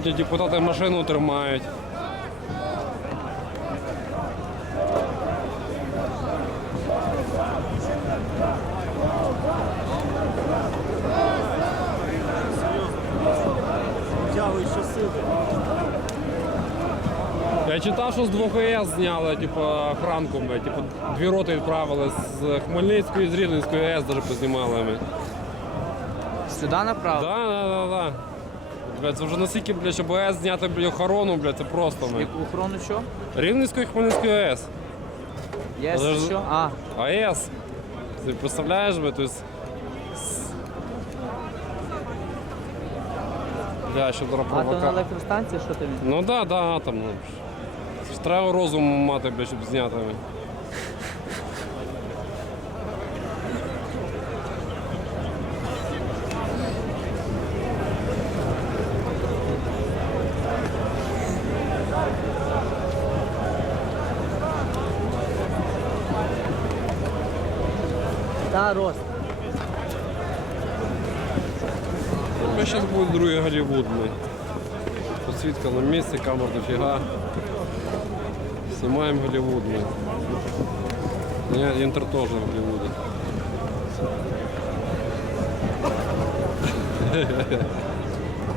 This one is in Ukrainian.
Народні депутати машину тримають. Я читав, що з двох АЕС зняли, типу, охранку, типу, дві роти відправили з Хмельницької, і з Рівненської АЕС даже познімали. Сюди направо? Да, да, да, да. Блядь, це вже настільки, блядь, щоб АЕС зняти, блядь, охорону, блядь, це просто, блядь. Яку охорону що? Рівненської Хмельницької АЕС. Є Але ж- що? А, АЕС. Ти представляєш, блядь, то есть... Бля, що зараз атомна провока... електростанція, що ти від? Ну да, да, атомно. Ж Треба розум мати, блядь, щоб зняти. Та, рост. Ну, зараз буде другий голівудний. блядь. Подсвітка на місці, камер дофіга. Знімаємо Голівудний. Ні, Інтер теж в Голлівуді.